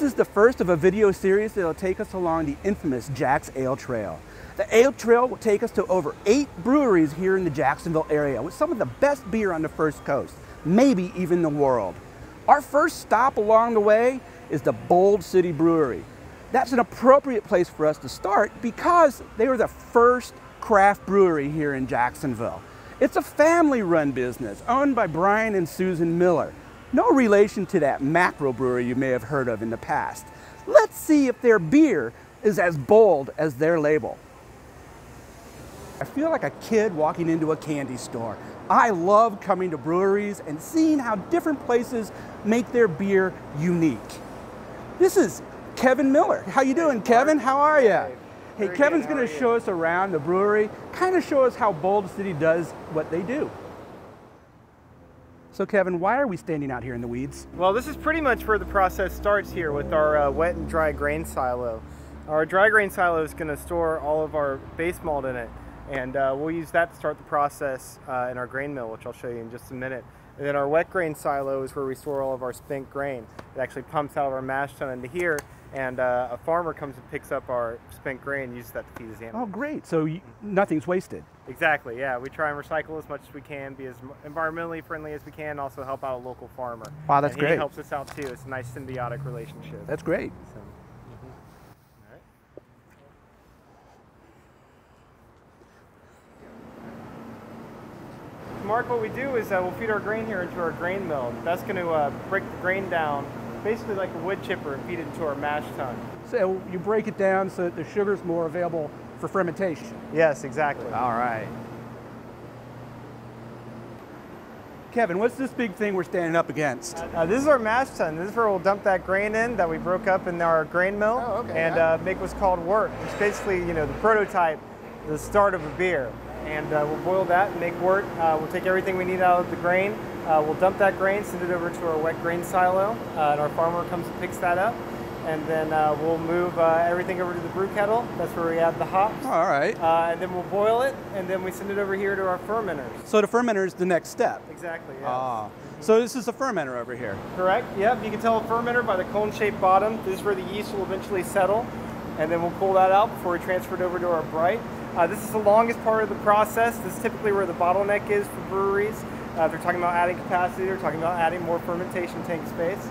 This is the first of a video series that will take us along the infamous Jax Ale Trail. The Ale Trail will take us to over 8 breweries here in the Jacksonville area with some of the best beer on the First Coast, maybe even the world. Our first stop along the way is the Bold City Brewery. That's an appropriate place for us to start because they were the first craft brewery here in Jacksonville. It's a family-run business owned by Bryan and Susan Miller. No relation to that macro brewery you may have heard of in the past. Let's see if their beer is as bold as their label. I feel like a kid walking into a candy store. I love coming to breweries and seeing how different places make their beer unique. This is Kevin Miller. How you doing, Kevin? How are you? Hey, Kevin's going to show us around the brewery, kind of show us how Bold City does what they do. So Kevin, why are we standing out here in the weeds? Well, this is pretty much where the process starts here with our wet and dry grain silo. Our dry grain silo is going to store all of our base malt in it, and we'll use that to start the process in our grain mill, which I'll show you in just a minute. And then our wet grain silo is where we store all of our spent grain. It actually pumps out of our mash tun into here, and a farmer comes and picks up our spent grain and uses that to feed his animals. Oh, great. So nothing's wasted. Exactly, yeah. We try and recycle as much as we can, be as environmentally friendly as we can, also help out a local farmer. Wow, that's and great. He helps us out too. It's a nice symbiotic relationship. That's great. So, All right. Mark, what we do is we'll feed our grain here into our grain mill. That's going to break the grain down, basically like a wood chipper, and feed it into our mash tun. So you break it down so that the sugar's more available for fermentation. Yes, exactly. All right. Kevin, what's this big thing we're standing up against? This is our mash tun. This is where we'll dump that grain in that we broke up in our grain mill and make what's called wort. It's basically, you know, the prototype, the start of a beer. And we'll boil that and make wort. We'll take everything we need out of the grain. We'll dump that grain, send it over to our wet grain silo, and our farmer comes and picks that up. And then we'll move everything over to the brew kettle. That's where we add the hops. All right. And then we'll boil it, and then we send it over here to our fermenters. So the fermenter is the next step. Exactly, yeah. Ah. So this is a fermenter over here. Correct, yep. You can tell a fermenter by the cone-shaped bottom. This is where the yeast will eventually settle. And then we'll pull that out before we transfer it over to our bright. This is the longest part of the process. This is typically where the bottleneck is for breweries. If they're talking about adding capacity, they're talking about adding more fermentation tank space.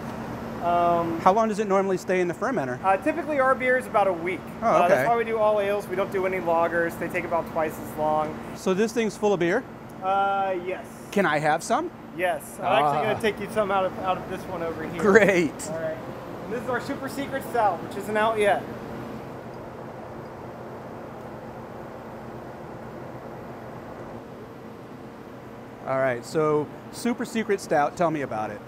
How long does it normally stay in the fermenter? Typically our beer is about a week. Oh, okay. That's why we do all ales. We don't do any lagers. They take about twice as long. So this thing's full of beer? Yes. Can I have some? Yes. I'm actually going to take you some out of this one over here. Great. All right. And this is our super secret stout, which isn't out yet. All right, so super secret stout, tell me about it.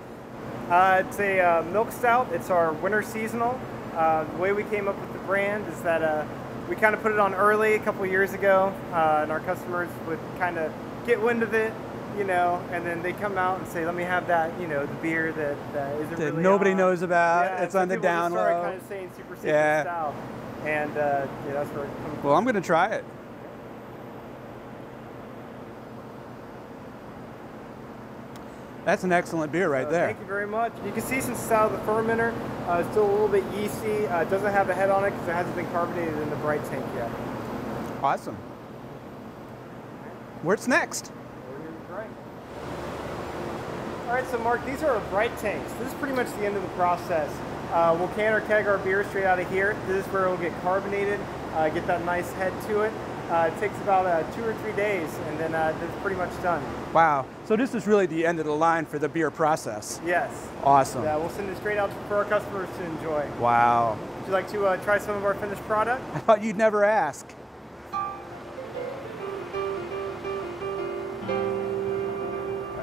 It's a milk stout. It's our winter seasonal. The way we came up with the brand is that we kind of put it on early a couple of years ago, and our customers would kind of get wind of it, you know, and then they come out and say, let me have that, you know, the beer that isn't that really nobody on. knows about, Yeah, it's on the down low. Kind of saying super secret stout, and yeah, that's where it comes from. Well, I'm going to try it. That's an excellent beer right there. Thank you very much. You can see since it's out of the fermenter, it's still a little bit yeasty. It doesn't have a head on it because it hasn't been carbonated in the bright tank yet. Awesome. What's next? All right, so Mark, these are our bright tanks. This is pretty much the end of the process. We'll can or keg our beer straight out of here. This is where it'll get carbonated, get that nice head to it. It takes about 2 or 3 days, and then it's pretty much done. Wow. So this is really the end of the line for the beer process. Yes. Awesome. Yeah, we'll send it straight out for our customers to enjoy. Wow. Would you like to try some of our finished product? I thought you'd never ask. All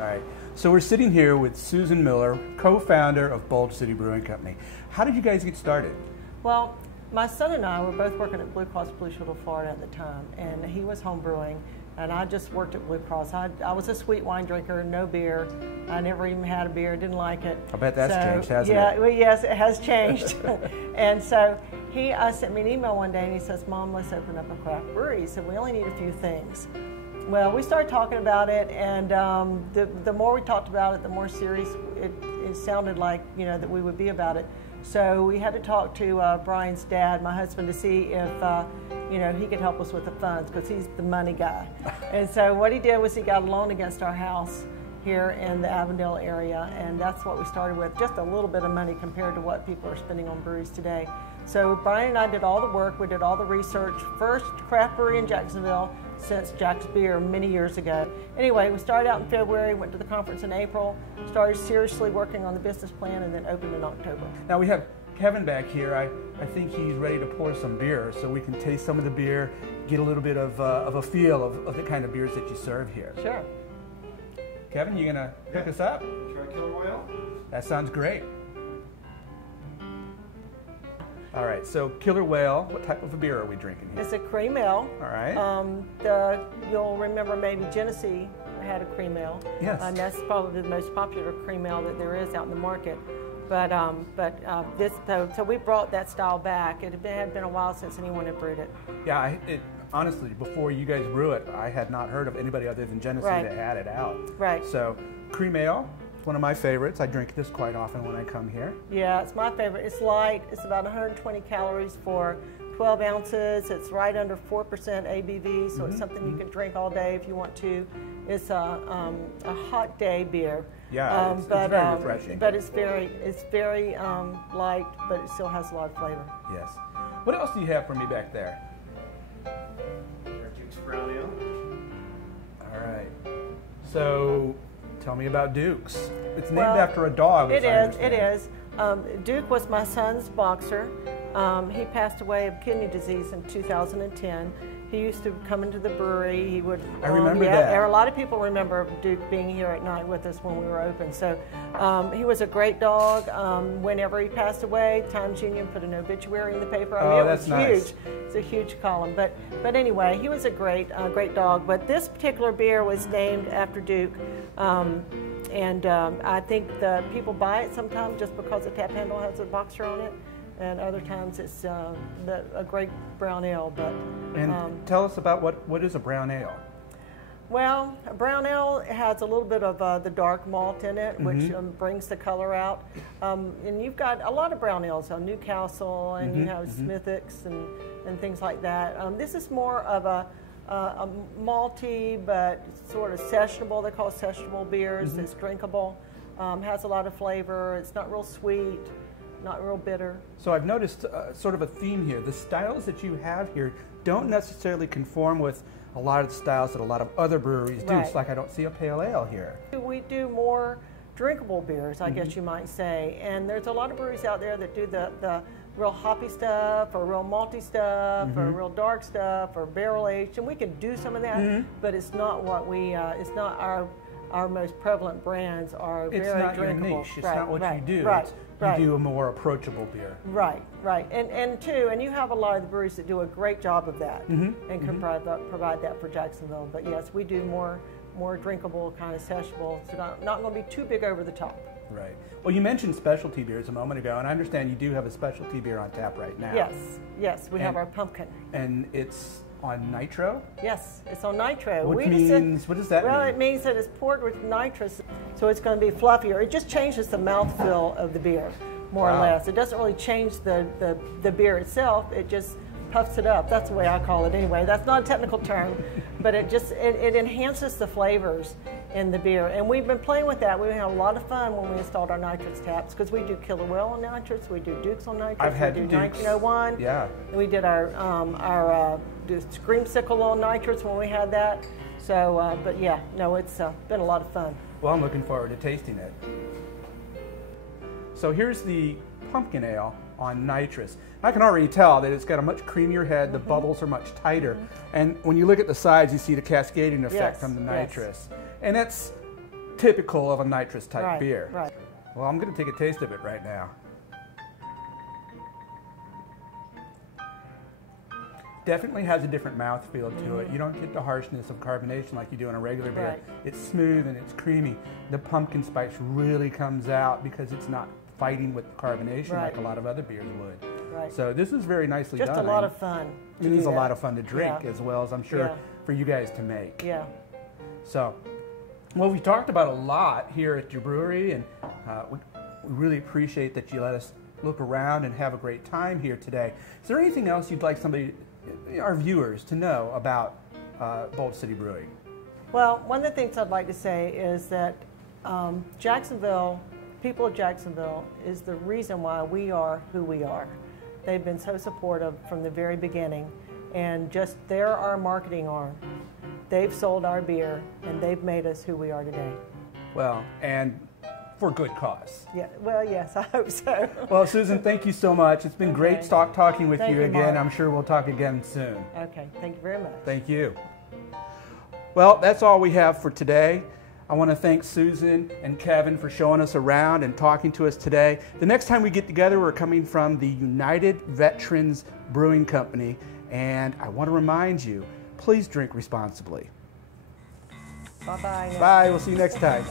right. So we're sitting here with Susan Miller, co-founder of Bold City Brewing Company. How did you guys get started? Well, my son and I were both working at Blue Cross Blue Shield of Florida at the time, and he was home brewing, and I just worked at Blue Cross. I was a sweet wine drinker, no beer. I never even had a beer, didn't like it. I bet that's changed, hasn't it? Yeah, well, yes, it has changed. And so he sent me an email one day, and he says, Mom, let's open up a craft brewery. He said, we only need a few things. Well, we started talking about it, and the more we talked about it, the more serious it sounded like, you know, that we would be about it. So we had to talk to Brian's dad, my husband, to see if he could help us with the funds, because he's the money guy. And so what he did was he got a loan against our house here in the Avondale area, and that's what we started with, just a little bit of money compared to what people are spending on breweries today. So Brian and I did all the work, we did all the research. First craft brewery in Jacksonville since Jack's Beer many years ago. Anyway, we started out in February, went to the conference in April, started seriously working on the business plan, and then opened in October. Now we have Kevin back here. I think he's ready to pour some beer, so we can taste some of the beer, get a little bit of a feel of the kind of beers that you serve here. Sure. Kevin, you gonna pick us up? Try Killer Whale? That sounds great. All right, so Killer Whale, what type of a beer are we drinking here? It's a cream ale. All right. You'll remember maybe Genesee had a cream ale. Yes. And that's probably the most popular cream ale that there is out in the market. But so we brought that style back. It had been a while since anyone had brewed it. Yeah, honestly, before you guys brew it, I had not heard of anybody other than Genesee that had it out. Right. So cream ale, one of my favorites. I drink this quite often when I come here. Yeah, it's my favorite. It's light. It's about 120 calories for 12 ounces. It's right under 4% ABV, so it's something you can drink all day if you want to. It's a hot day beer. Yeah, it's very refreshing. But it's very light, but it still has a lot of flavor. Yes. What else do you have for me back there? Duke's Brown Ale. All right. So, tell me about Duke's. It's named after a dog. It is. Duke was my son's boxer. He passed away of kidney disease in 2010. He used to come into the brewery. He would. I remember that. A lot of people remember Duke being here at night with us when we were open. So he was a great dog. Whenever he passed away, Times Union put an obituary in the paper. I mean, that's nice. Huge. It's a huge column. But anyway, he was a great dog. But this particular beer was named after Duke. I think the people buy it sometimes just because the tap handle has a boxer on it. And other times it's a great brown ale. Tell us about what is a brown ale? Well, a brown ale has a little bit of the dark malt in it, which brings the color out. And you've got a lot of brown ales, Newcastle, and you have Smithwick's and things like that. This is more of a malty but sort of sessionable. They call it sessionable beers. It's drinkable, has a lot of flavor. It's not real sweet. Not real bitter. So I've noticed sort of a theme here. The styles that you have here don't necessarily conform with a lot of the styles that a lot of other breweries do. It's like I don't see a pale ale here. We do more drinkable beers, I guess you might say. And there's a lot of breweries out there that do the real hoppy stuff or real malty stuff or real dark stuff or barrel aged. And we can do some of that, but it's not what we, it's not our most prevalent brands are very drinkable. It's not your niche. It's not what you do. You do a more approachable beer. Right. And you have a lot of the breweries that do a great job of that and can provide that for Jacksonville. But yes, we do more drinkable, kind of sessionable. So not going to be too big over the top. Right. Well, you mentioned specialty beers a moment ago, and I understand you do have a specialty beer on tap right now. Yes. We have our pumpkin. And it's on nitro? Yes, it's on nitro. What does that mean? Well, it means that it's poured with nitrous, so it's going to be fluffier. It just changes the mouthfeel of the beer, more or less. It doesn't really change the beer itself. It just puffs it up. That's the way I call it anyway. That's not a technical term, but it enhances the flavors in the beer. And we've been playing with that. We had a lot of fun when we installed our nitrous taps because we do Killer Whale on nitrous, we do Dukes on nitrous, I've had we do Dukes. 1901. Yeah. And we did our Screamsicle on nitrous when we had that. So, but yeah, no, it's been a lot of fun. Well, I'm looking forward to tasting it. So here's the pumpkin ale on nitrous. I can already tell that it's got a much creamier head, the bubbles are much tighter, and when you look at the sides you see the cascading effect from the nitrous. And that's typical of a nitrous type beer. Right. Well, I'm going to take a taste of it right now. Definitely has a different mouthfeel to it. You don't get the harshness of carbonation like you do in a regular beer. It's smooth and it's creamy. The pumpkin spice really comes out because it's not fighting with carbonation like a lot of other beers would. So this is very nicely done. Just a lot of fun. It is a lot of fun to drink as well as I'm sure for you guys to make. Yeah. So, well, we talked about a lot here at your brewery, and we really appreciate that you let us look around and have a great time here today. Is there anything else you'd like our viewers to know about Bold City Brewing? Well, one of the things I'd like to say is that Jacksonville, people of Jacksonville, is the reason why we are who we are. They've been so supportive from the very beginning, and just they're our marketing arm. They've sold our beer, and they've made us who we are today. Well, and for good cause. Yeah. Well, yes, I hope so. Well, Susan, thank you so much. It's been great talking with you again. Mark. I'm sure we'll talk again soon. Okay. Thank you very much. Thank you. Well, that's all we have for today. I want to thank Susan and Kevin for showing us around and talking to us today. The next time we get together, we're coming from the United Veterans Brewing Company, and I want to remind you, please drink responsibly. Bye-bye. Bye. We'll see you next time.